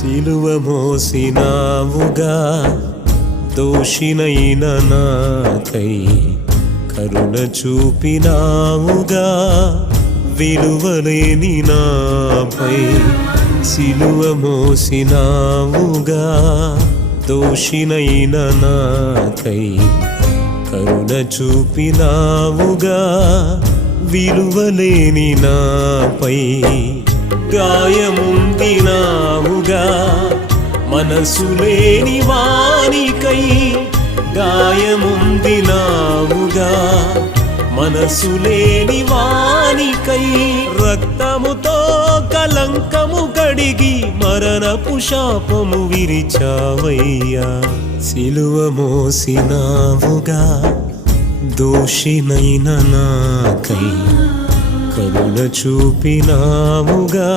సిలువ మోసినావుగా దోషినైన నాకై కరుణ చూపినావుగా విలువలేని నాపై సిలువ మోసినావుగా దోషినైన నాకై కరుణ చూపినావుగా విలువలేని నాపై గాయముందినావుగా మనసులేని వానికై గాయముందినావుగా మనసులేని వానికై రక్తముతో కలంకము కడిగి మరణపు శాపము విరిచావయ్యా సిలువ మోసినావుగా దోషినైన నాకై కరుణ చూపినావుగా